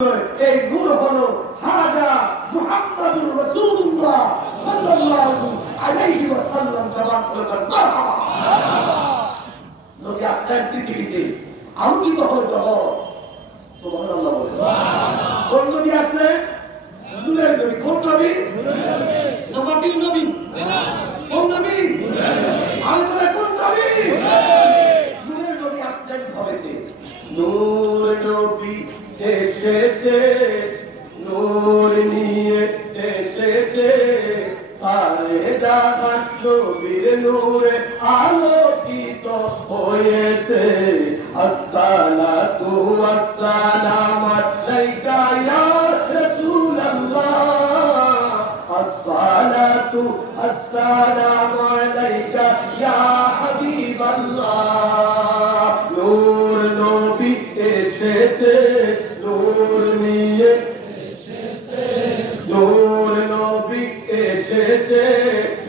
এই নূর হলো হাজা মুহাম্মাদুর রাসূলুল্লাহ সাল্লাল্লাহু আলাইহি ওয়াসাল্লাম। জবান খুলে বলেন মারহাবা। নবী আসলেন পৃথিবীতে, আলোকিত হলো জগৎ। সুবহানাল্লাহ বলেন। কোন নবী আসলেন? নূরের নবী। কোন নবী? না মাটির নবী? কোন নবী? আল্লাহ কোন নবী? নূরের নবী আসলেন ভবেতে। নূর নবী এসেছে, নূর নিয়ে এসেছে, সারে জাহান নবীর নূরে আলোকিত হয়েছে। আসসালাতু ওয়াসসালামু আলাইকা ইয়া রাসূলুল্লাহ, আসসালাতু ওয়াসসালামু আলাইকা ইয়া হাবিবাল্লাহ। নূর নবী এসেছে, নূর নিয়ে এসেছে, নূর নবী এসেছে,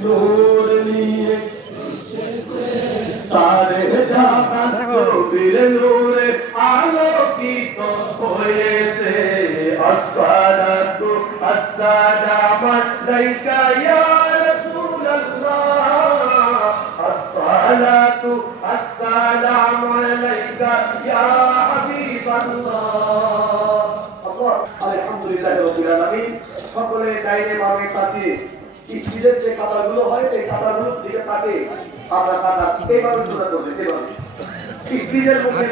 নূর নিয়ে এসেছে, সারে জাহান নবীর নূরে আলোকিত হয়েছে। আসসালাতু আসসালামু আলাইকা ইয়া রাসূলুল্লাহ, আসসালাতু আসসালামু আলাইকা ইয়া হাবিবাল্লাহ। আলহামদুলিল্লাহ রাব্বিল আলামিন। সকলে ডাইনে বামে কাছে স্টিলের যে কাঁটাগুলো হয় এই কাঁটাগুলো দিকে থাকে, আমরা কাঁটা এইভাবে জোড়া করবে, এইভাবে স্টিলের মুখে